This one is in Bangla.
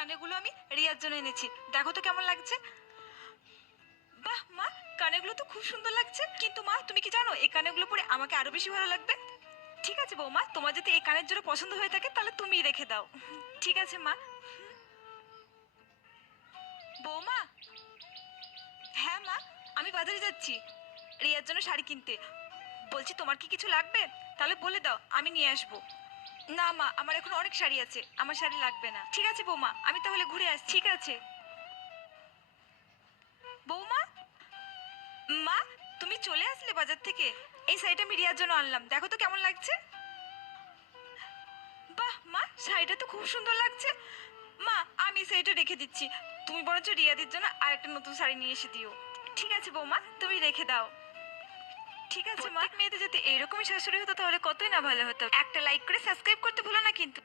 কানেরগুলো আমি রিয়ার জন্য এনেছি, দেখো তো কেমন লাগছে। বাহ মা, কানেরগুলো তো খুব সুন্দর লাগছে। কিন্তু মা, তুমি কি জানো এই কানেরগুলো পরে আমাকে আরো বেশি ভালো লাগবে। ঠিক আছে বৌমা, তোমার যদি এই কানের জোড়া পছন্দ হয়ে থাকে তাহলে তুমিই রেখে দাও। ঠিক আছে মা। বৌমা। হ্যাঁ মা, আমি বাজারে যাচ্ছি রিয়ার জন্য শাড়ি কিনতে। বলছি তোমার কি কিছু লাগবে? তাহলে বলে দাও, আমি নিয়ে আসবো। না মা, আমার এখন অনেক শাড়ি আছে, আমার শাড়ি লাগবে না। ঠিক আছে বৌমা, আমি তাহলে ঘুরে আসছি। ঠিক আছে বৌমা। মা, তুমি চলে আসলে বাজার থেকে? এই শাড়িটা আমি রিয়ার জন্য আনলাম, দেখো তো কেমন লাগছে। বাহ মা, শাড়িটা তো খুব সুন্দর লাগছে। মা, আমি শাড়িটা রেখে দিচ্ছি, তুমি বরঞ্চ রিয়াদির জন্য আর একটা নতুন শাড়ি নিয়ে এসে দিও। ঠিক আছে বৌমা, তুমি রেখে দাও। ঠিক আছে মা। মেয়েদের যদি এরকমই শাশুড়ি হতো তাহলে কতই না ভালো হতো। একটা লাইক করে সাবস্ক্রাইব করতে ভুলো না কিন্তু।